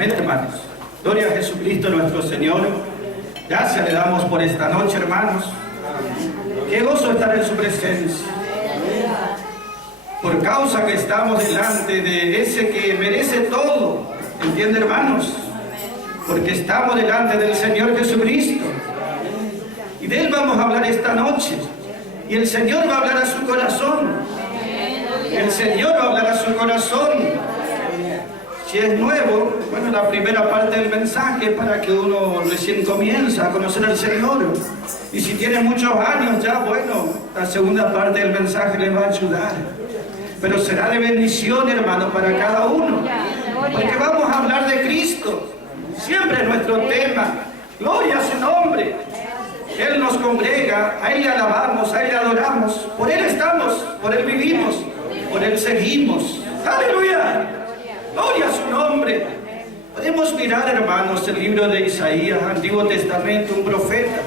Amén, hermanos. Gloria a Jesucristo nuestro Señor. Gracias le damos por esta noche, hermanos. Qué gozo estar en su presencia. Por causa que estamos delante de ese que merece todo. ¿Entiende, hermanos? Porque estamos delante del Señor Jesucristo. Y de Él vamos a hablar esta noche. Y el Señor va a hablar a su corazón. El Señor va a hablar a su corazón. Si es nuevo, bueno, la primera parte del mensaje es para que uno recién comienza a conocer al Señor. Y si tiene muchos años ya, bueno, la segunda parte del mensaje le va a ayudar. Pero será de bendición, hermano, para cada uno. Porque vamos a hablar de Cristo. Siempre es nuestro tema. Gloria a su nombre. Él nos congrega, a Él le alabamos, a Él le adoramos. Por Él estamos, por Él vivimos, por Él seguimos. ¡Aleluya! Gloria a su nombre. Podemos mirar, hermanos, el libro de Isaías, Antiguo Testamento, un profeta.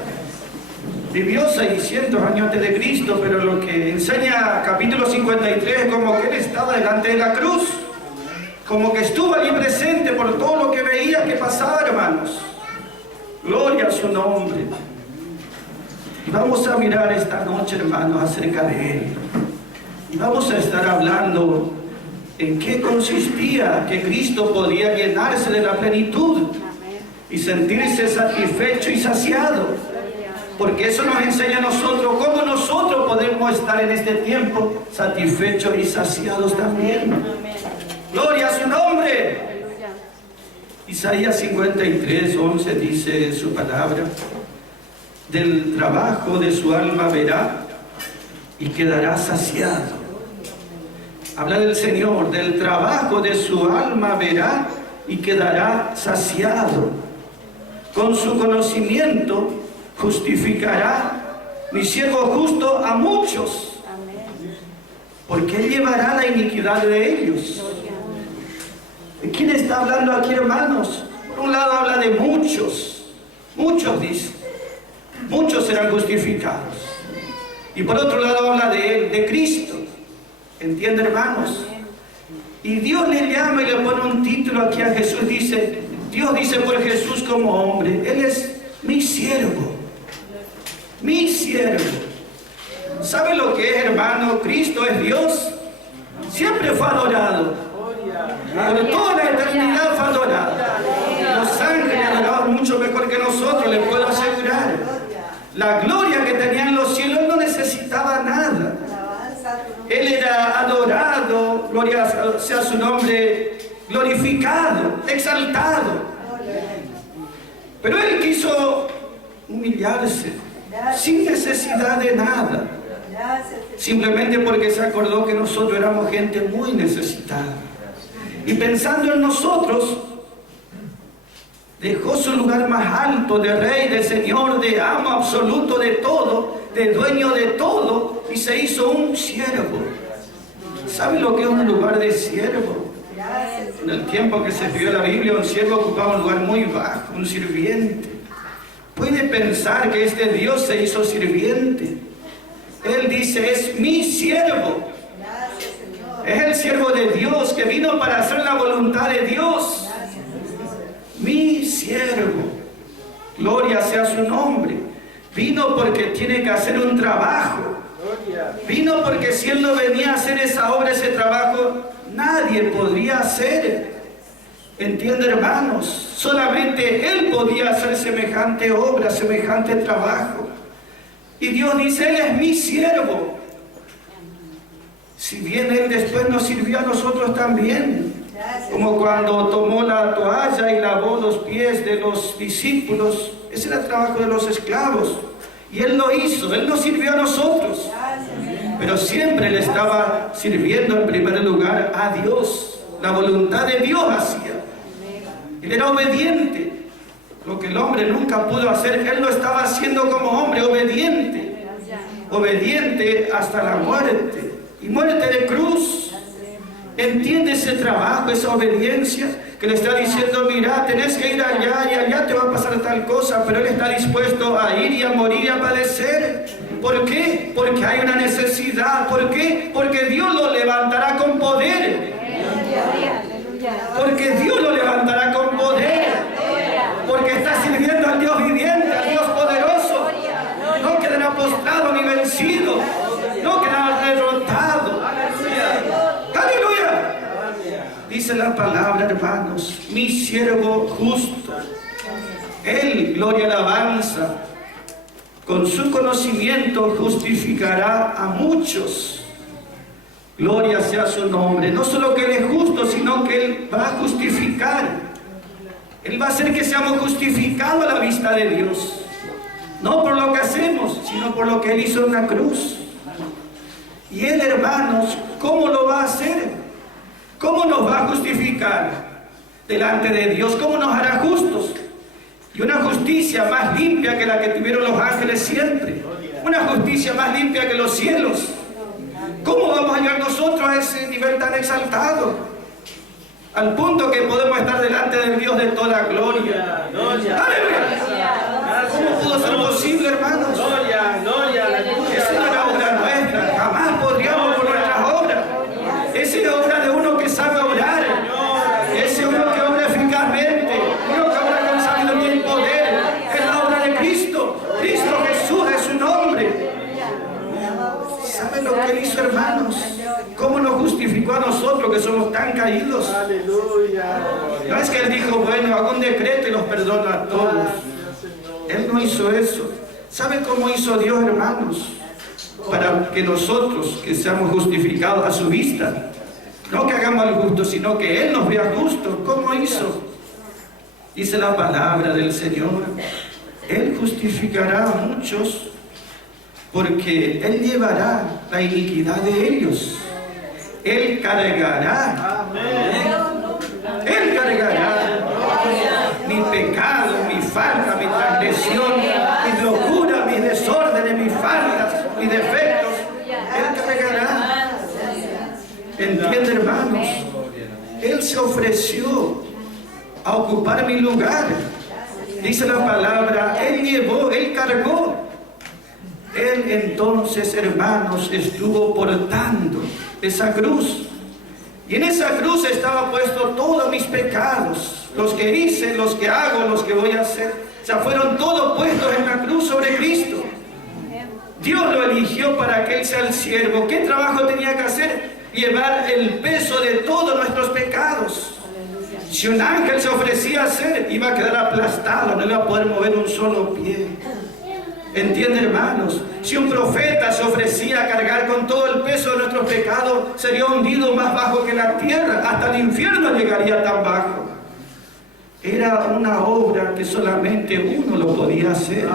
Vivió 600 años antes de Cristo, pero lo que enseña capítulo 53 es como que Él estaba delante de la cruz. Como que estuvo allí presente por todo lo que veía que pasaba, hermanos. Gloria a su nombre. Y vamos a mirar esta noche, hermanos, acerca de Él. Y vamos a estar hablando en qué consistía que Cristo podía llenarse de la plenitud y sentirse satisfecho y saciado. Porque eso nos enseña a nosotros cómo nosotros podemos estar en este tiempo satisfechos y saciados también. Gloria a su nombre. Isaías 53, 11 dice su palabra: del trabajo de su alma verá y quedará saciado. Habla del Señor, del trabajo de su alma verá y quedará saciado. Con su conocimiento justificará mi siervo justo a muchos, porque Él llevará la iniquidad de ellos. ¿De quién está hablando aquí, hermanos? Por un lado habla de muchos, muchos dice, muchos serán justificados. Y por otro lado habla de Él, de Cristo. ¿Entiende, hermanos? Y Dios le llama y le pone un título aquí a Jesús. Dice, Dios dice por Jesús como hombre: Él es mi siervo. Mi siervo. ¿Sabe lo que es, hermano? Cristo es Dios. Siempre fue adorado. Por toda la eternidad fue adorado. Los ángeles adoraban mucho mejor que nosotros, les puedo asegurar. La gloria que tenía en los cielos, Él no necesitaba nada. Él era adorado, gloria sea su nombre, glorificado, exaltado. Pero Él quiso humillarse, sin necesidad de nada. Simplemente porque se acordó que nosotros éramos gente muy necesitada. Y pensando en nosotros, dejó su lugar más alto de rey, de señor, de amo absoluto de todo, de dueño de todo, y se hizo un siervo. ¿Sabe lo que es un lugar de siervo? En el tiempo que se escribió la Biblia, un siervo ocupaba un lugar muy bajo, un sirviente. Puede pensar que este Dios se hizo sirviente. Él dice: es mi siervo. Es el siervo de Dios que vino para hacer la voluntad de Dios. Mi siervo. Gloria sea su nombre. Vino porque tiene que hacer un trabajo. Vino porque si Él no venía a hacer esa obra, ese trabajo, nadie podría hacer. ¿Entiende, hermanos? Solamente Él podía hacer semejante obra, semejante trabajo. Y Dios dice: Él es mi siervo. Si bien Él después nos sirvió a nosotros también, como cuando tomó la toalla y lavó los pies de los discípulos. Ese era el trabajo de los esclavos. Y Él lo hizo, Él nos sirvió a nosotros. Pero siempre Él estaba sirviendo en primer lugar a Dios. La voluntad de Dios hacía. Él era obediente. Lo que el hombre nunca pudo hacer, Él lo estaba haciendo como hombre, obediente. Obediente hasta la muerte. Y muerte de cruz. Entiende ese trabajo, esa obediencia, que le está diciendo: mira, tenés que ir allá y allá te va a pasar tal cosa, pero Él está dispuesto a ir y a morir y a padecer. ¿Por qué? Porque hay una necesidad. ¿Por qué? Porque Dios lo levantará con poder. Porque Dios lo levantará con poder. hermanos, mi siervo justo. Él, gloria y alabanza, con su conocimiento justificará a muchos. Gloria sea su nombre. No solo que Él es justo, sino que Él va a justificar. Él va a hacer que seamos justificados a la vista de Dios. No por lo que hacemos, sino por lo que Él hizo en la cruz. Y Él, hermanos, ¿cómo lo va a hacer? ¿Cómo nos va a justificar delante de Dios? ¿Cómo nos hará justos? Y una justicia más limpia que la que tuvieron los ángeles siempre. Una justicia más limpia que los cielos. ¿Cómo vamos a llegar nosotros a ese nivel tan exaltado? Al punto que podemos estar delante del Dios de toda gloria. ¡Aleluya! ¿Cómo pudo ser posible, hermanos? Esa no era obra nuestra. Jamás podríamos por nuestras obras. Esa es obra de uno que sabe orar. Ese es uno que obra eficazmente. Uno que obra con sabiduría y poder. Es la obra de Cristo. Cristo Jesús es su nombre. ¿Saben lo que Él hizo, hermanos? ¿Cómo nos justificó a nosotros que somos tan caídos? No es que Él dijo, bueno, hago un decreto y los perdono a todos. Él no hizo eso. ¿Sabe cómo hizo Dios, hermanos? Para que nosotros, que seamos justificados a su vista, no que hagamos al justo, sino que Él nos vea justos. ¿Cómo hizo? Dice la palabra del Señor. Él justificará a muchos, porque Él llevará la iniquidad de ellos. Él cargará. Él cargará mi pecado, mi falta, mi transgresión, mi locura, mis desórdenes, mis faltas, mis defectos. Él cargará. ¿Entiende, hermanos? Él se ofreció a ocupar mi lugar. Dice la palabra, Él llevó, Él cargó. Él entonces, hermanos, estuvo portando esa cruz. Y en esa cruz estaba puesto todos mis pecados, los que hice, los que hago, los que voy a hacer. O sea, fueron todos puestos en la cruz sobre Cristo. Dios lo eligió para que Él sea el siervo. ¿Qué trabajo tenía que hacer? Llevar el peso de todos nuestros pecados. Si un ángel se ofrecía a hacer, iba a quedar aplastado, no iba a poder mover un solo pie. ¿Entiende, hermanos? Si un profeta se ofrecía a cargar con todo el peso de nuestros pecados, sería hundido más bajo que la tierra. Hasta el infierno llegaría tan bajo. Era una obra que solamente uno lo podía hacer.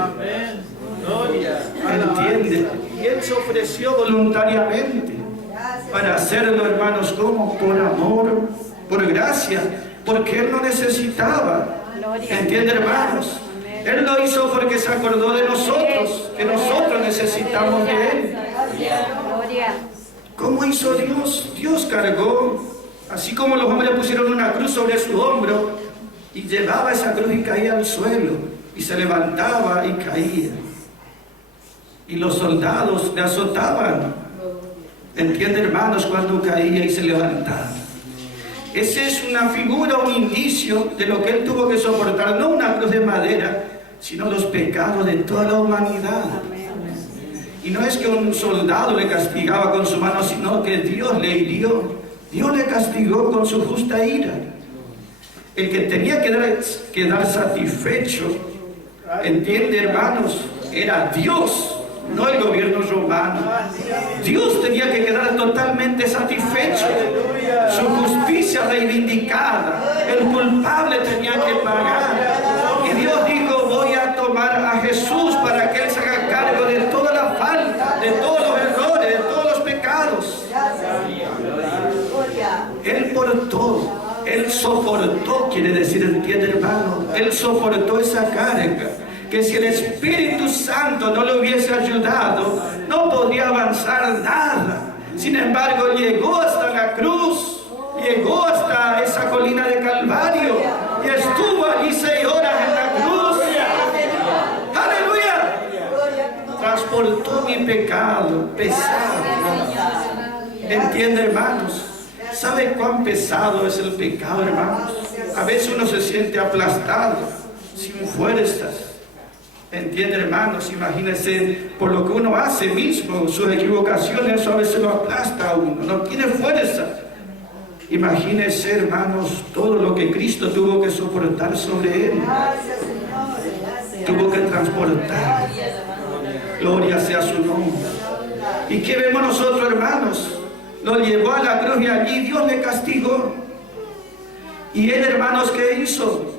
¿Entiende? Y Él se ofreció voluntariamente para hacerlo, hermanos, ¿cómo? Por amor, por gracia, porque Él no necesitaba. ¿Entiende, hermanos? Él lo hizo porque se acordó de nosotros, que nosotros necesitamos de Él. ¿Cómo hizo Dios? Dios cargó, así como los hombres pusieron una cruz sobre su hombro, y llevaba esa cruz y caía al suelo, y se levantaba y caía. Y los soldados le azotaban. ¿Entiende, hermanos? Cuando caía y se levantaba. Esa es una figura, un indicio de lo que Él tuvo que soportar, no una cruz de madera, sino los pecados de toda la humanidad. Y no es que un soldado le castigaba con su mano, sino que Dios le hirió. Dios le castigó con su justa ira. El que tenía que quedar satisfecho, ¿entiende, hermanos? Era Dios, no el gobierno romano. Dios tenía que quedar totalmente satisfecho. Su justicia reivindicada. El culpable tenía que pagar. Y Dios dijo, voy a tomar a Jesús para que Él se haga cargo de toda la falta, de todos los errores, de todos los pecados. Él portó, Él soportó, quiere decir, entiende, hermano, Él soportó esa carga, que si el Espíritu Santo no le hubiese ayudado, no podría avanzar nada. Sin embargo, llegó hasta la cruz, llegó hasta esa colina de Calvario, y estuvo allí 6 horas en la cruz. ¡Aleluya! Transportó mi pecado pesado. ¿Entiende, hermanos? ¿Sabe cuán pesado es el pecado, hermanos? A veces uno se siente aplastado, sin fuerzas. ¿Entiende, hermanos? Imagínense, por lo que uno hace mismo, sus equivocaciones, eso a veces lo aplasta a uno, no tiene fuerza. Imagínense, hermanos, todo lo que Cristo tuvo que soportar sobre él. Tuvo que transportar. Gloria sea su nombre. ¿Y qué vemos nosotros, hermanos? Lo llevó a la cruz y allí Dios le castigó. Y él, hermanos, ¿qué hizo?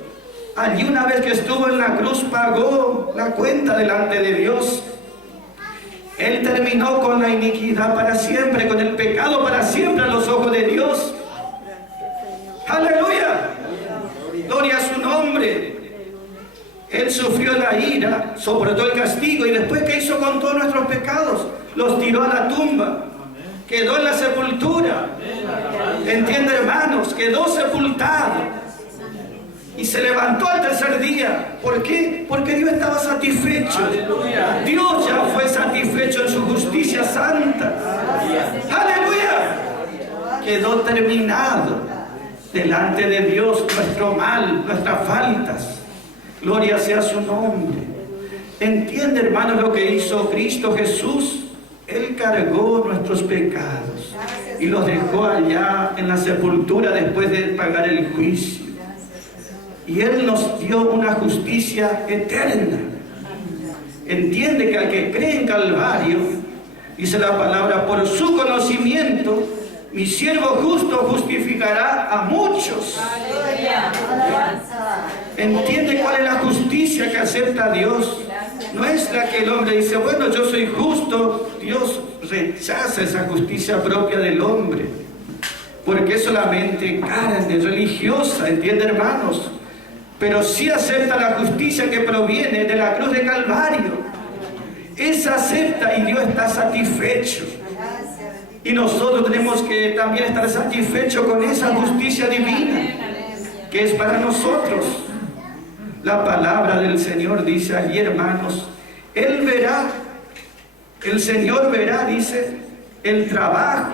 Allí una vez que estuvo en la cruz pagó la cuenta delante de Dios. Él terminó con la iniquidad para siempre, con el pecado para siempre a los ojos de Dios. ¡Aleluya! Gloria a su nombre. Él sufrió la ira, soportó el castigo y después ¿qué hizo con todos nuestros pecados? Los tiró a la tumba. Quedó en la sepultura. ¿Entiende, hermanos? Quedó sepultado. Y se levantó al tercer día. ¿Por qué? Porque Dios estaba satisfecho. Dios ya fue satisfecho en su justicia santa. ¡Aleluya! Quedó terminado delante de Dios nuestro mal, nuestras faltas. Gloria sea su nombre. ¿Entiende, hermanos, lo que hizo Cristo Jesús? Él cargó nuestros pecados y los dejó allá en la sepultura después de pagar el juicio. Y Él nos dio una justicia eterna. Entiende que al que cree en Calvario, dice la palabra, por su conocimiento, mi siervo justo justificará a muchos. ¿Entiende cuál es la justicia que acepta Dios? No es la que el hombre dice, bueno, yo soy justo. Dios rechaza esa justicia propia del hombre, porque es solamente carne religiosa, ¿entiende, hermanos? Pero sí acepta la justicia que proviene de la cruz de Calvario. Esa acepta y Dios está satisfecho. Y nosotros tenemos que también estar satisfechos con esa justicia divina que es para nosotros. La palabra del Señor dice allí, hermanos, Él verá, el Señor verá, dice, el trabajo,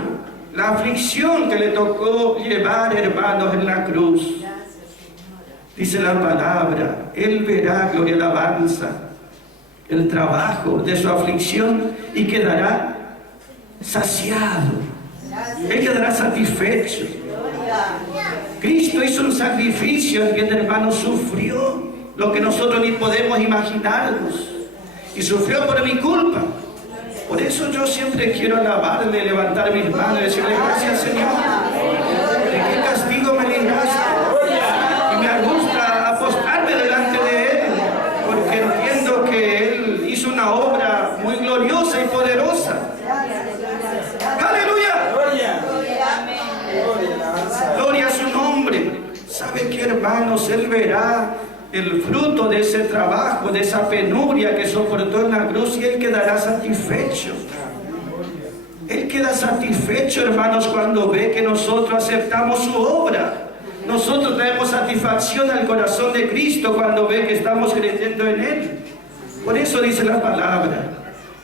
la aflicción que le tocó llevar, hermanos, en la cruz. Dice la palabra, Él verá, gloria y alabanza, el trabajo de su aflicción y quedará saciado. Él quedará satisfecho. Cristo hizo un sacrificio, entiende, hermano, sufrió lo que nosotros ni podemos imaginarnos y sufrió por mi culpa. Por eso yo siempre quiero alabarle, levantar mis manos y decirle gracias, Señor. ¿De qué castigo me libraste? Y me gusta apostarme delante de Él, porque entiendo que Él hizo una obra muy gloriosa y poderosa. ¡Aleluya! Gloria a su nombre. ¿Sabe qué, hermanos? Él verá el fruto de ese trabajo, de esa penuria que soportó en la cruz, y Él quedará satisfecho. Él queda satisfecho, hermanos, cuando ve que nosotros aceptamos su obra. Nosotros traemos satisfacción al corazón de Cristo cuando ve que estamos creyendo en Él. Por eso dice la palabra,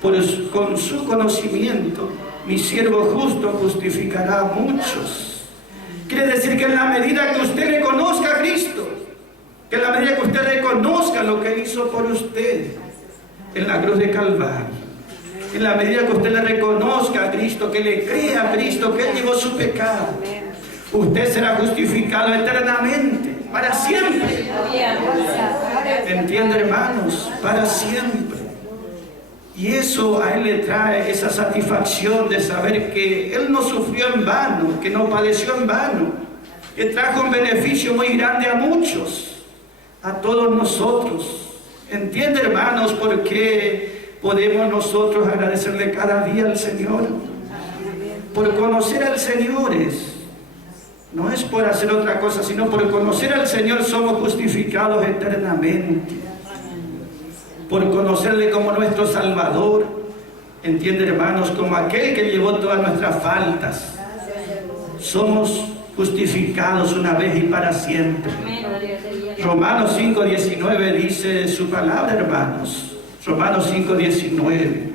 con su conocimiento, mi siervo justo justificará a muchos. Quiere decir que en la medida que usted le conozca a Cristo, que en la medida que usted reconozca lo que Él hizo por usted en la cruz de Calvario, en la medida que usted le reconozca a Cristo, que le crea a Cristo, que Él llevó su pecado, usted será justificado eternamente, para siempre. ¿Entiende, hermanos? Para siempre. Y eso a Él le trae esa satisfacción de saber que Él no sufrió en vano, que no padeció en vano, que trajo un beneficio muy grande a muchos, a todos nosotros. ¿Entiende, hermanos, por qué podemos nosotros agradecerle cada día al Señor? Por conocer al Señor no es por hacer otra cosa, sino por conocer al Señor somos justificados eternamente. Por conocerle como nuestro Salvador, entiende, hermanos, como aquel que llevó todas nuestras faltas. Somos justificados una vez y para siempre. Romanos 5:19 dice su palabra, hermanos. Romanos 5:19.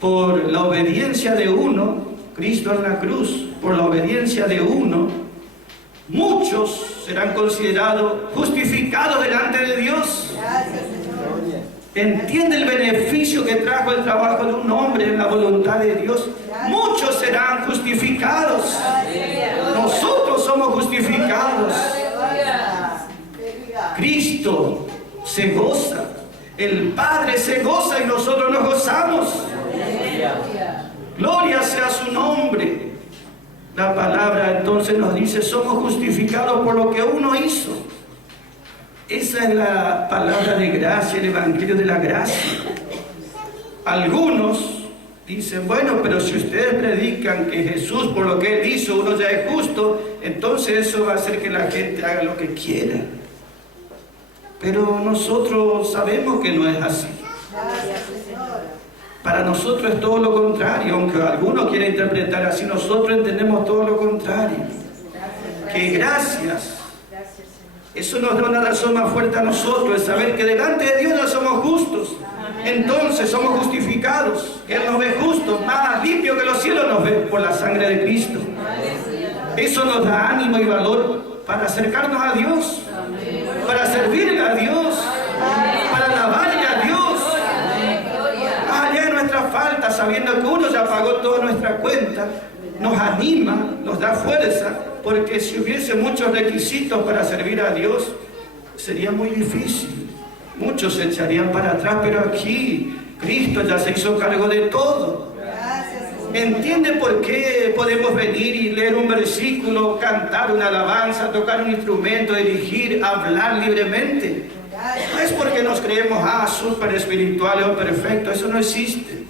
Por la obediencia de uno, Cristo en la cruz, por la obediencia de uno, muchos serán considerados justificados delante de Dios. ¿Entiende el beneficio que trajo el trabajo de un hombre en la voluntad de Dios? Muchos serán justificados. Nosotros justificados. Cristo se goza, el Padre se goza y nosotros nos gozamos. Gloria sea su nombre. La palabra entonces nos dice, somos justificados por lo que uno hizo. Esa es la palabra de gracia, el evangelio de la gracia. Algunos dicen, bueno, pero si ustedes predican que Jesús por lo que Él hizo uno ya es justo, entonces eso va a hacer que la gente haga lo que quiera. Pero nosotros sabemos que no es así. Para nosotros es todo lo contrario, aunque alguno quiera interpretar así, nosotros entendemos todo lo contrario. Que gracias, eso nos da una razón más fuerte a nosotros, es saber que delante de Dios ya somos justos. Entonces somos justificados. Él nos ve justos, más limpio que los cielos nos ve por la sangre de Cristo. Eso nos da ánimo y valor para acercarnos a Dios, para servirle a Dios, para alabarle a Dios. Allá en nuestra falta, sabiendo que uno ya pagó toda nuestra cuenta, nos anima, nos da fuerza, porque si hubiese muchos requisitos para servir a Dios, sería muy difícil. Muchos se echarían para atrás, pero aquí Cristo ya se hizo cargo de todo. ¿Entiende por qué podemos venir y leer un versículo, cantar una alabanza, tocar un instrumento, dirigir, hablar libremente? No es porque nos creemos súper espirituales o perfectos, eso no existe.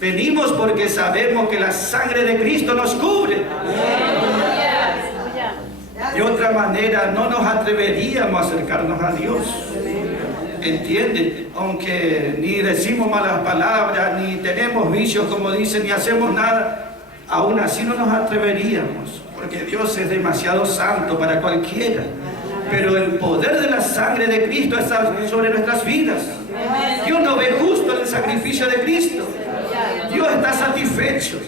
Venimos porque sabemos que la sangre de Cristo nos cubre. De otra manera no nos atreveríamos a acercarnos a Dios. ¿Entienden? Aunque ni decimos malas palabras, ni tenemos vicios como dicen, ni hacemos nada, aún así no nos atreveríamos, porque Dios es demasiado santo para cualquiera. Pero el poder de la sangre de Cristo está sobre nuestras vidas. Dios no ve justo el sacrificio de Cristo. Dios está satisfecho.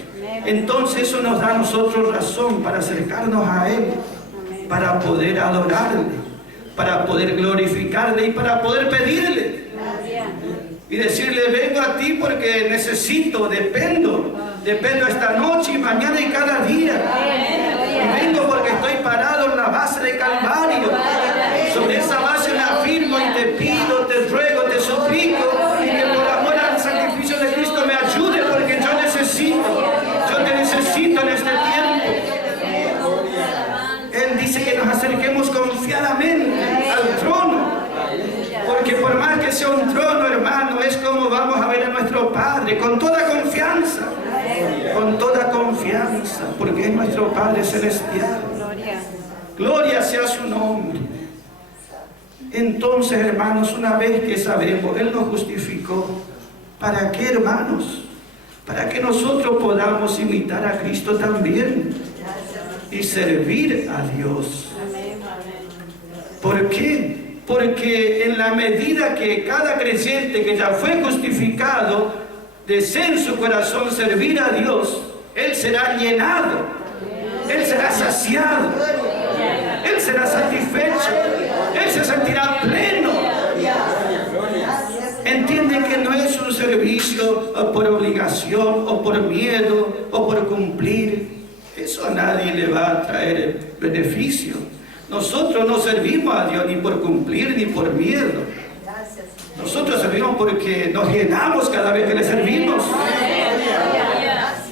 Entonces eso nos da a nosotros razón para acercarnos a Él, para poder adorarle, para poder glorificarle y para poder pedirle y decirle, vengo a ti porque necesito, dependo esta noche y mañana y cada día, y vengo porque estoy parado en la base de Calvario. Sobre esa base me afirmo y te pido, te ruego, te suplico, y que por amor al sacrificio de Cristo me ayude, porque yo te necesito en este tiempo. Él dice que nos acerquemos confiadamente al trono, porque por más que sea un trono, hermano, es como vamos a ver a nuestro Padre, con toda confianza, porque es nuestro Padre celestial. Gloria sea su nombre. Entonces, hermanos, una vez que sabemos, Él nos justificó, ¿para qué, hermanos? Para que nosotros podamos imitar a Cristo también y servir a Dios. ¿Por qué? Porque en la medida que cada creyente que ya fue justificado desee en su corazón servir a Dios, Él será llenado, Él será saciado, Él será satisfecho, Él se sentirá pleno. Entiende que no es un servicio por obligación o por miedo o por cumplir. Eso a nadie le va a traer beneficio. Nosotros no servimos a Dios ni por cumplir ni por miedo. Nosotros servimos porque nos llenamos cada vez que le servimos.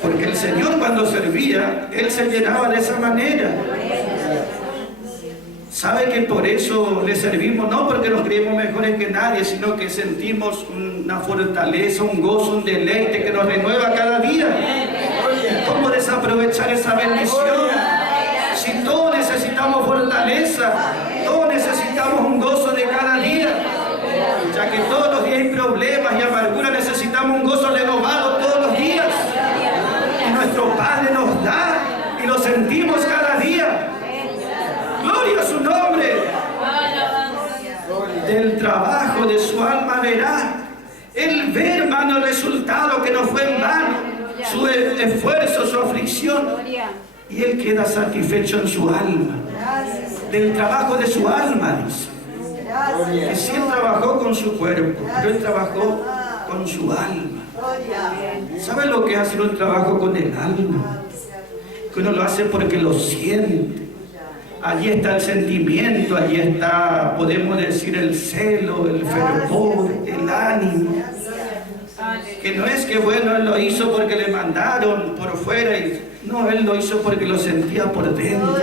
Porque el Señor cuando servía, Él se llenaba de esa manera. ¿Sabe que por eso le servimos? No porque nos creemos mejores que nadie, sino que sentimos una fortaleza, un gozo, un deleite que nos renueva cada día. ¿Cómo desaprovechar esa bendición? Si todos necesitamos fortaleza, todos necesitamos un gozo de cada día, ya que todos los días hay problemas y amargura, necesitamos un gozo renovado todos los días. Y nuestro Padre nos da y lo sentimos cada día. Gloria a su nombre. Del trabajo de su alma verá. Él ve, hermano, el resultado que no fue en vano, su esfuerzo, su aflicción. Y Él queda satisfecho en su alma. Del trabajo de su alma, dice. Que sí, Él trabajó con su cuerpo, pero Él trabajó con su alma. ¿Sabe lo que es hacer un trabajo con el alma? Que uno lo hace porque lo siente, Allí está el sentimiento, allí está, podemos decir, el celo, el fervor, el ánimo. Que no es que, bueno, él lo hizo porque le mandaron por fuera. No, él lo hizo porque lo sentía por dentro.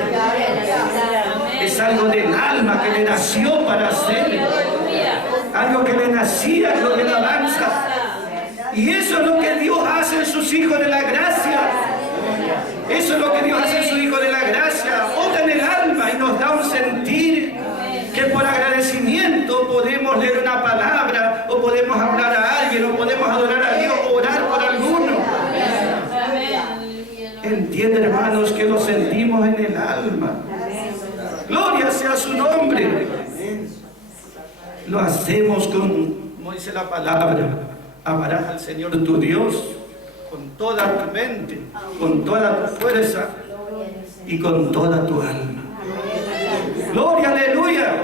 Es algo del alma que le nació para hacer. Algo que le nacía, algo de alabanza. Y eso es lo que Dios hace en sus hijos de la gracia. Eso es lo que Dios hace en sus hijos de la gracia. Obra en el alma y nos da un sentir que por agradecimiento podemos leer una palabra, o podemos hablar a alguien, o podemos adorar a Dios, o orar por alguno. Entiende, hermanos, que lo sentimos en el alma. Gloria sea su nombre. Lo hacemos como dice la palabra, amarás al Señor tu Dios con toda tu mente, con toda tu fuerza y con toda tu alma. Gloria, aleluya.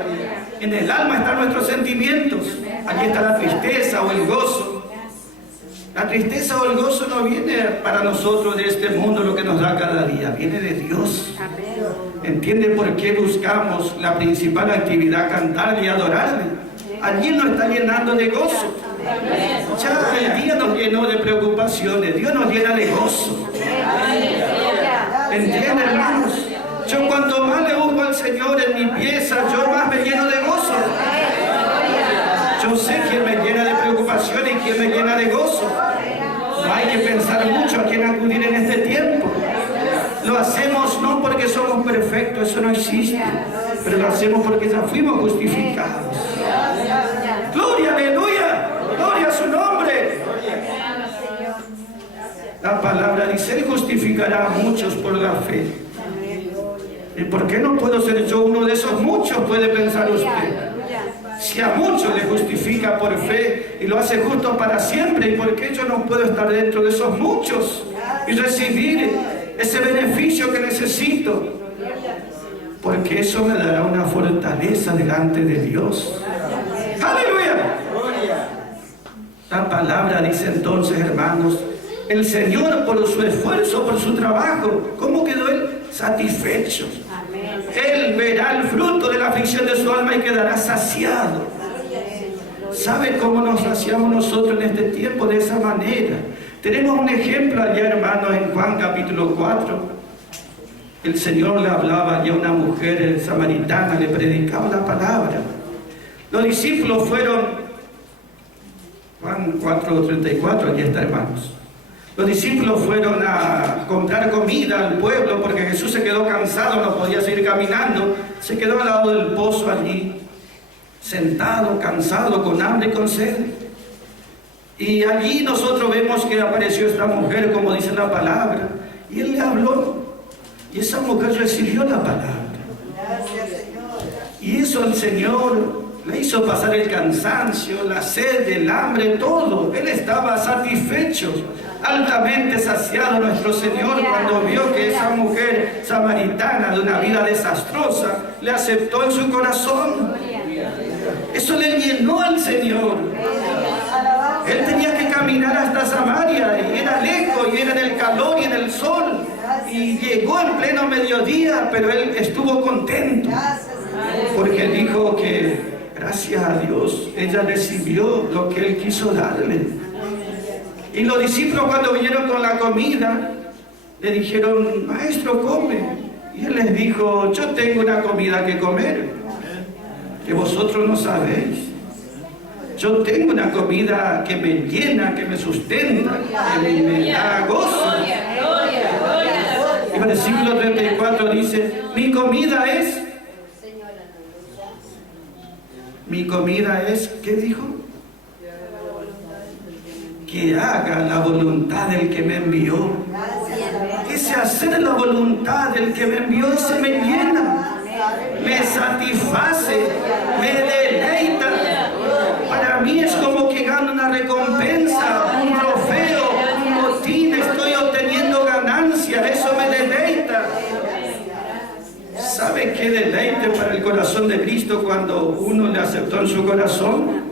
En el alma están nuestros sentimientos. Allí está la tristeza o el gozo. La tristeza o el gozo no viene para nosotros de este mundo, lo que nos da cada día, viene de Dios. ¿Entiende por qué buscamos la principal actividad, cantar y adorarle? Allí nos está llenando de gozo. Ya el día nos llenó de preocupaciones, Dios nos llena de gozo. ¿Entiende, hermanos? Yo cuanto más le busco al Señor en mi pieza, yo más me lleno de gozo. Yo sé quién me llena de preocupación y quién me llena de gozo. No hay que pensar mucho a quién acudir en este tiempo. Lo hacemos no porque somos perfectos, eso no existe, pero lo hacemos porque ya fuimos justificados. Gloria, aleluya, gloria a su nombre. La palabra dice, Él justificará a muchos por la fe. ¿Y por qué no puedo ser yo uno de esos muchos? Puede pensar usted. Si a muchos le justifica por fe y lo hace justo para siempre, ¿y por qué yo no puedo estar dentro de esos muchos y recibir ese beneficio que necesito? Porque eso me dará una fortaleza delante de Dios. ¡Aleluya! La palabra dice entonces, hermanos, el Señor por su esfuerzo, por su trabajo, ¿cómo quedó Él? Satisfecho. Él verá el fruto de la aflicción de su alma y quedará saciado. ¿Sabe cómo nos saciamos nosotros en este tiempo? De esa manera. Tenemos un ejemplo allá, hermanos, en Juan capítulo 4. El Señor le hablaba ya a una mujer samaritana, le predicaba la palabra. Los discípulos fueron, Juan 4:34, allí está, hermanos. Los discípulos fueron a comprar comida al pueblo porque Jesús se quedó cansado, no podía seguir caminando. Se quedó al lado del pozo allí, sentado, cansado, con hambre y con sed. Y allí nosotros vemos que apareció esta mujer, como dice la palabra, y Él le habló. Y esa mujer recibió la palabra. Y eso el Señor le hizo pasar el cansancio, la sed, el hambre, todo. Él estaba satisfecho, altamente saciado nuestro Señor cuando vio que esa mujer samaritana de una vida desastrosa le aceptó en su corazón. Eso le llenó al Señor. Él tenía que caminar hasta Samaria y era lejos y era en el calor y en el sol. Y llegó en pleno mediodía, pero él estuvo contento porque dijo que gracias a Dios ella recibió lo que Él quiso darle. Y los discípulos cuando vinieron con la comida le dijeron, maestro, come. Y Él les dijo, yo tengo una comida que comer que vosotros no sabéis. Yo tengo una comida que me llena, que me sustenta, que me da gozo. Y el versículo 34 dice, mi comida es, ¿qué dijo? Que haga la voluntad del que me envió. Ese hacer la voluntad del que me envió, ese me llena, me satisface, me deleita. Para mí es como que gano una recompensa, un trofeo, un botín, estoy obteniendo ganancia, eso me deleita. ¿Sabe qué deleite para el corazón de Cristo cuando uno le aceptó en su corazón?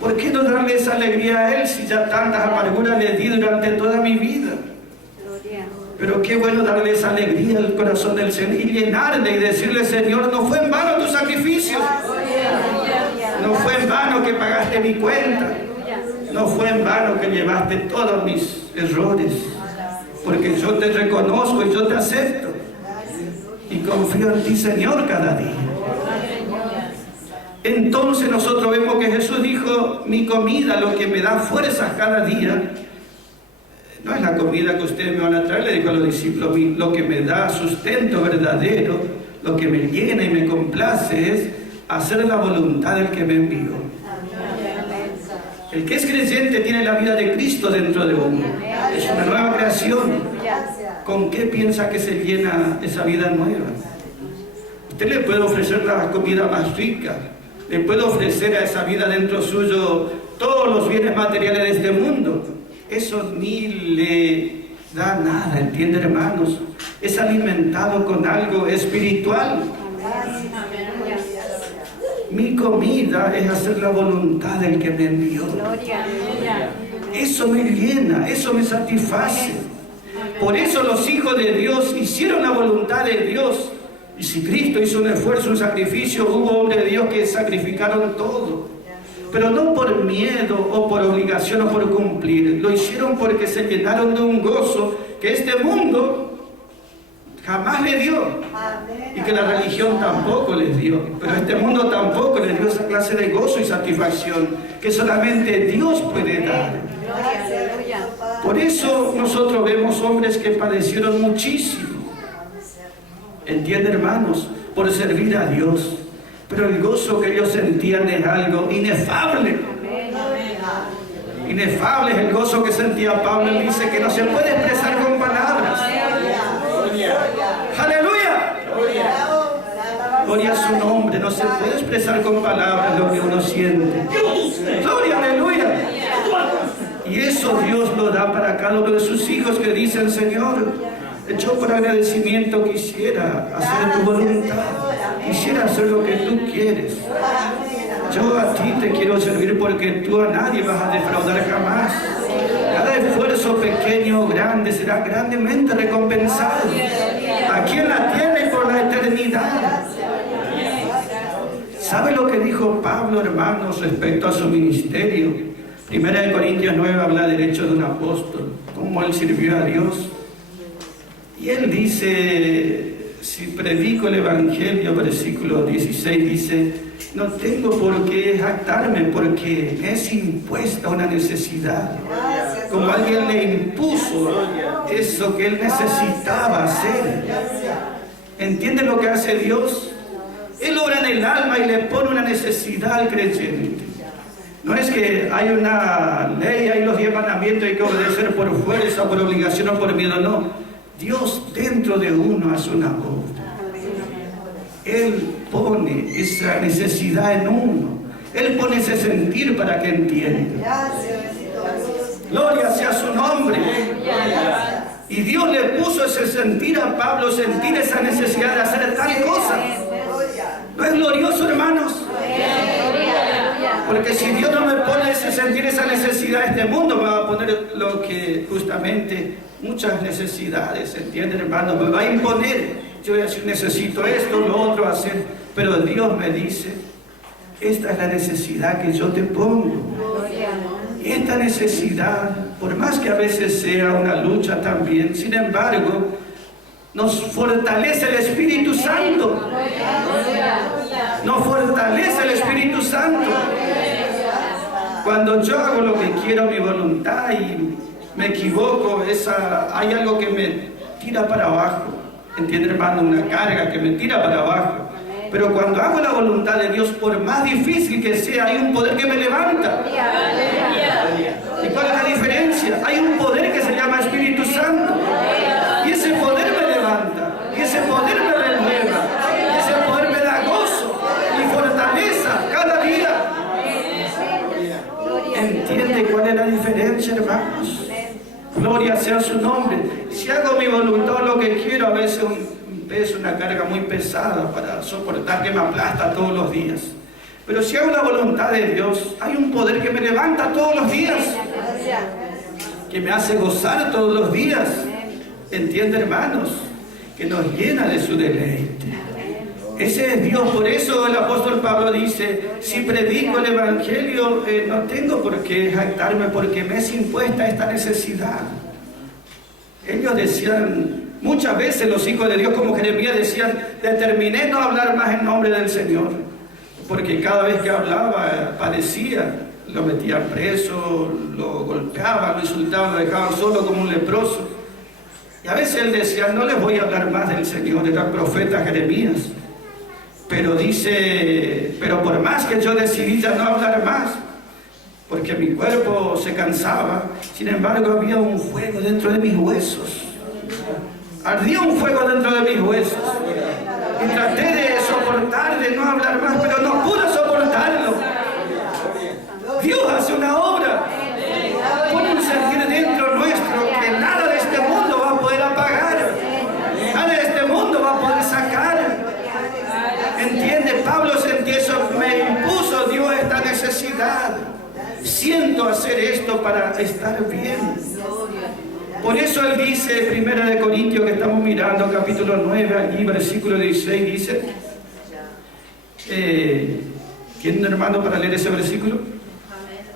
¿Por qué no darle esa alegría a Él si ya tantas amarguras le di durante toda mi vida? Pero qué bueno darle esa alegría al corazón del Señor y llenarle y decirle, Señor, no fue en vano tu sacrificio. No fue en vano que pagaste mi cuenta. No fue en vano que llevaste todos mis errores. Porque yo te reconozco y yo te acepto. Y confío en ti, Señor, cada día. Entonces nosotros vemos que Jesús dijo, mi comida, lo que me da fuerzas cada día, no es la comida que ustedes me van a traer, le dijo a los discípulos, lo que me da sustento verdadero, lo que me llena y me complace es hacer la voluntad del que me envió. El que es creyente tiene la vida de Cristo dentro de uno. Es una nueva creación. ¿Con qué piensa que se llena esa vida nueva? Usted le puede ofrecer la comida más rica, le puede ofrecer a esa vida dentro suyo todos los bienes materiales de este mundo. Eso ni le da nada, ¿entiende, hermanos? Es alimentado con algo espiritual. Mi comida es hacer la voluntad del que me envió. Eso me llena, eso me satisface. Por eso los hijos de Dios hicieron la voluntad de Dios. Y si Cristo hizo un esfuerzo, un sacrificio, hubo hombres de Dios que sacrificaron todo. Pero no por miedo o por obligación o por cumplir. Lo hicieron porque se llenaron de un gozo que este mundo jamás le dio. Y que la religión tampoco les dio. Pero este mundo tampoco les dio esa clase de gozo y satisfacción que solamente Dios puede dar. Por eso nosotros vemos hombres que padecieron muchísimo. ¿Entienden, hermanos? Por servir a Dios. Pero el gozo que ellos sentían es algo inefable. Inefable es el gozo que sentía Pablo. Él dice que no se puede expresar con palabras. ¡Aleluya! Gloria a su nombre. No se puede expresar con palabras lo que uno siente. ¡Gloria, aleluya! Y eso Dios lo da para cada uno de sus hijos que dicen, Señor, yo por agradecimiento quisiera hacer tu voluntad. Quisiera hacer lo que tú quieres. Yo a ti te quiero servir porque tú a nadie vas a defraudar jamás. Cada esfuerzo pequeño o grande será grandemente recompensado. Aquí en la tierra y por la eternidad. ¿Sabe lo que dijo Pablo, hermanos, respecto a su ministerio? 1 Corintios 9 habla del hecho de un apóstol, cómo él sirvió a Dios. Y él dice, si predico el Evangelio, versículo 16, dice, no tengo por qué jactarme porque me es impuesta una necesidad. Como alguien le impuso eso que él necesitaba hacer. ¿Entiende lo que hace Dios? Él obra en el alma y le pone una necesidad al creyente. No es que hay una ley, hay los 10 mandamientos, hay que obedecer por fuerza, por obligación o por miedo, no. Dios dentro de uno hace una obra. Él pone esa necesidad en uno. Él pone ese sentir para que entienda. Gloria sea su nombre. Y Dios le puso ese sentir a Pablo, sentir esa necesidad de hacer tal cosa. ¿No es glorioso, hermanos? Porque si Dios no me pone ese sentir, esa necesidad, este mundo me va a poner lo que justamente muchas necesidades, ¿entienden, hermano? Me va a imponer. Yo voy a decir, necesito esto, lo otro hacer. Pero Dios me dice, esta es la necesidad que yo te pongo. Y esta necesidad, por más que a veces sea una lucha también, sin embargo, nos fortalece el Espíritu Santo. Nos fortalece el Espíritu Santo. Cuando yo hago lo que quiero, mi voluntad, y me equivoco, hay algo que me tira para abajo. ¿Entiende, hermano? Una carga que me tira para abajo. Pero cuando hago la voluntad de Dios, por más difícil que sea, hay un poder que me levanta. ¿Y cuál es la diferencia? Hay un poder que se llama Espíritu Santo. Y ese poder me levanta. Y ese poder me renueva. Y ese poder me da gozo y fortaleza cada día. ¿Entiende cuál es la diferencia, hermanos? Gloria sea su nombre. Si hago mi voluntad, lo que quiero, a veces es una carga muy pesada para soportar, que me aplasta todos los días. Pero si hago la voluntad de Dios, hay un poder que me levanta todos los días, que me hace gozar todos los días. entiende, hermanos, que nos llena de su deleite. Ese es Dios. Por eso el apóstol Pablo dice, si predico el evangelio, no tengo por qué jactarme, porque me es impuesta esta necesidad. Ellos decían, muchas veces los hijos de Dios como Jeremías decían, determiné no hablar más en nombre del Señor, porque cada vez que hablaba padecía, lo metían preso, lo golpeaban, lo insultaban, lo dejaban solo como un leproso. Y a veces él decía, no les voy a hablar más del Señor, era el profeta Jeremías. Pero dice, pero por más que yo decidí ya no hablar más, porque mi cuerpo se cansaba, sin embargo había un fuego dentro de mis huesos. Ardía un fuego dentro de mis huesos. Y traté de soportar, de no hablar más, pero no pude soportarlo. Dios hace una obra. Pone un sentir dentro nuestro que nada de este mundo va a poder apagar. Nada de este mundo va a poder sacar. ¿Entiende? Pablo sentía eso. Me impuso Dios esta necesidad. Siento hacer esto para estar bien. Por eso él dice, 1 Corintios, que estamos mirando, capítulo 9, allí, versículo 16, dice, ¿tiene un hermano para leer ese versículo? Amén.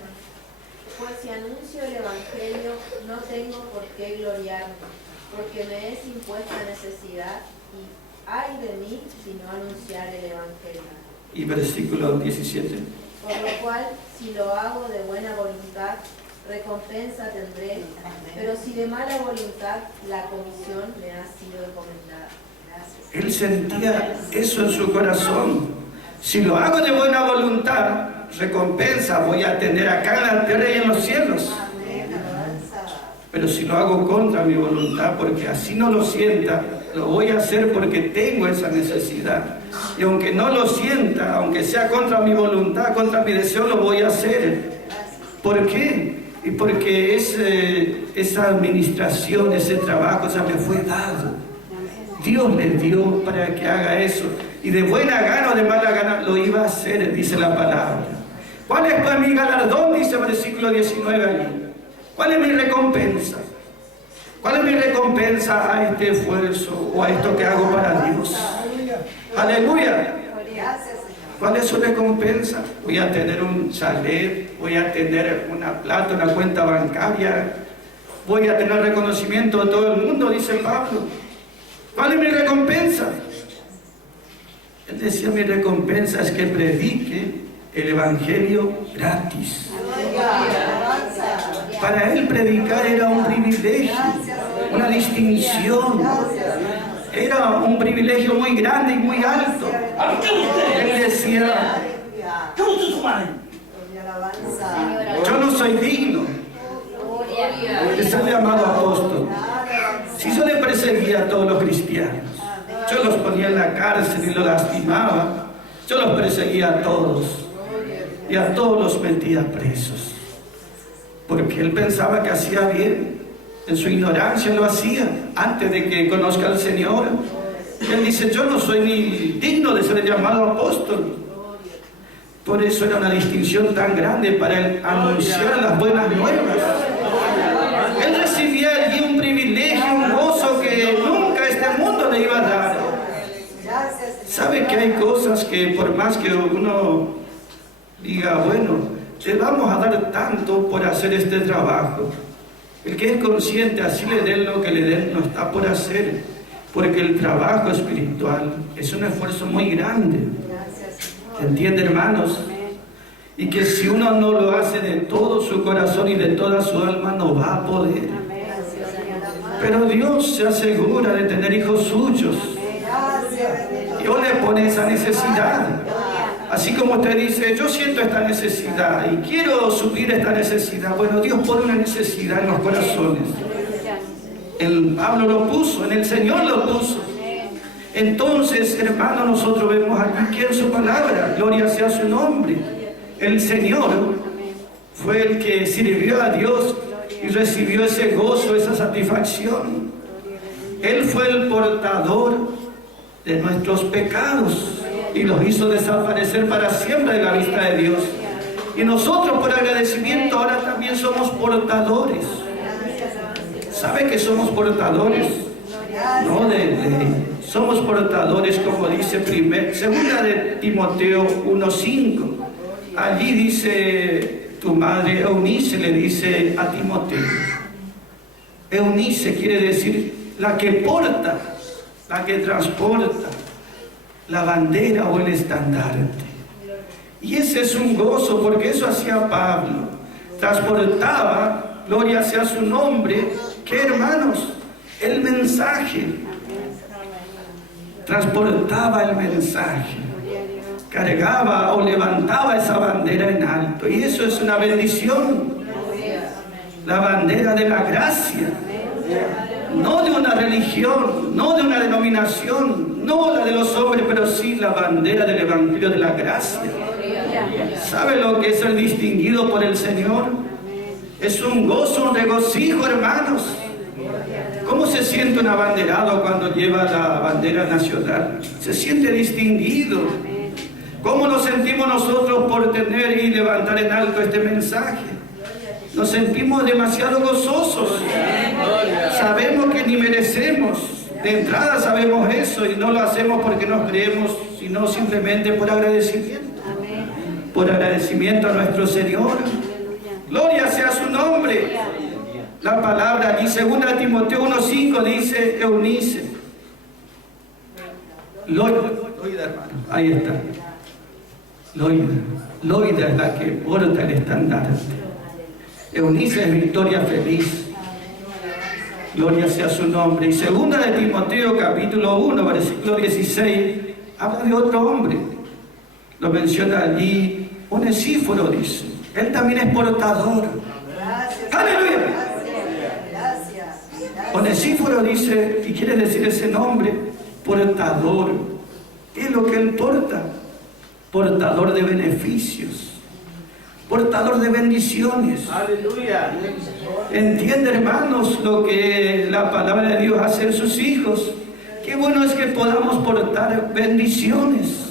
Pues si anuncio el evangelio, no tengo por qué gloriarme, porque me es impuesta necesidad, y ay de mí si no anunciar el evangelio. Y versículo 17. Por lo cual, si lo hago de buena voluntad, recompensa tendré, pero si de mala voluntad, la comisión me ha sido encomendada. Gracias. Él sentía eso en su corazón. Si lo hago de buena voluntad, recompensa voy a tener acá en la tierra y en los cielos. Pero si lo hago contra mi voluntad, porque así no lo sienta, lo voy a hacer porque tengo esa necesidad. Y aunque no lo sienta, aunque sea contra mi voluntad, contra mi deseo, lo voy a hacer. ¿Por qué? Y porque esa administración, ese trabajo, ya me fue dado. Dios le dio para que haga eso. Y de buena gana o de mala gana lo iba a hacer, dice la palabra. ¿Cuál es pues mi galardón? Dice el versículo 19 allí. ¿Cuál es mi recompensa? ¿Cuál es mi recompensa a este esfuerzo o a esto que hago para Dios? Aleluya. ¿Cuál es su recompensa? Voy a tener un chalet, voy a tener una plata, una cuenta bancaria, voy a tener reconocimiento de todo el mundo, dice Pablo. ¿Cuál es mi recompensa? Él decía, mi recompensa es que predique el evangelio gratis. Para él predicar era un privilegio, una distinción. Era un privilegio muy grande y muy alto. Él decía, yo no soy digno de ser llamado apóstol. Si yo le perseguía a todos los cristianos, yo los ponía en la cárcel y los lastimaba, yo los perseguía a todos y a todos los metía presos, porque él pensaba que hacía bien. En su ignorancia lo hacía antes de que conozca al Señor. Él dice, yo no soy ni digno de ser llamado apóstol. Por eso era una distinción tan grande para él anunciar las buenas nuevas. Él recibía allí un privilegio, un gozo que nunca este mundo le iba a dar. ¿Sabe que hay cosas que por más que uno diga, bueno, te vamos a dar tanto por hacer este trabajo? El que es consciente, así le den lo que le den, no está por hacer, porque el trabajo espiritual es un esfuerzo muy grande. ¿Entiende, hermanos? Y que si uno no lo hace de todo su corazón y de toda su alma, no va a poder. Pero Dios se asegura de tener hijos suyos. Dios le pone esa necesidad. Así como usted dice, yo siento esta necesidad y quiero suplir esta necesidad. Bueno, Dios pone una necesidad en los corazones. El Pablo lo puso, en el Señor lo puso. Entonces, hermano, nosotros vemos aquí que en su palabra, gloria sea su nombre. El Señor fue el que sirvió a Dios y recibió ese gozo, esa satisfacción. Él fue el portador de nuestros pecados y los hizo desaparecer para siempre de la vista de Dios. Y nosotros, por agradecimiento, ahora también somos portadores. ¿Sabe que somos portadores? No de ley. Somos portadores, como dice segunda de Timoteo 1:5. Allí dice, tu madre Eunice le dice a Timoteo. Eunice quiere decir la que porta, la que transporta la bandera o el estandarte. Y ese es un gozo, porque eso hacía Pablo. Transportaba, gloria sea su nombre, ¿qué, hermanos? El mensaje. Transportaba el mensaje. Cargaba o levantaba esa bandera en alto. Y eso es una bendición. La bandera de la gracia. No de una religión, no de una denominación, no la de los hombres, pero sí la bandera del Evangelio de la gracia. ¿Sabe lo que es el distinguido por el Señor? Es un gozo, un regocijo, hermanos. ¿Cómo se siente un abanderado cuando lleva la bandera nacional? Se siente distinguido. ¿Cómo nos sentimos nosotros por tener y levantar en alto este mensaje? Nos sentimos demasiado gozosos. Sabemos que ni merecemos. De entrada sabemos eso y no lo hacemos porque nos creemos, sino simplemente por agradecimiento. Por agradecimiento a nuestro Señor. Gloria sea su nombre. La palabra allí, 2 Timoteo 1:5 dice Eunice. Loida, hermano. Ahí está. Loida es la que porta el estandarte. Eunice es victoria feliz. Gloria sea su nombre. Y 2 de Timoteo capítulo 1, versículo 16, habla de otro hombre. Lo menciona allí, Onesíforo dice. Él también es portador. ¡Aleluya! Onesíforo dice, y quiere decir ese nombre, portador. ¿Qué es lo que él porta? Portador de beneficios. Portador de bendiciones. Aleluya. ¿Entiende, hermanos, lo que la palabra de Dios hace en sus hijos? Qué bueno es que podamos portar bendiciones.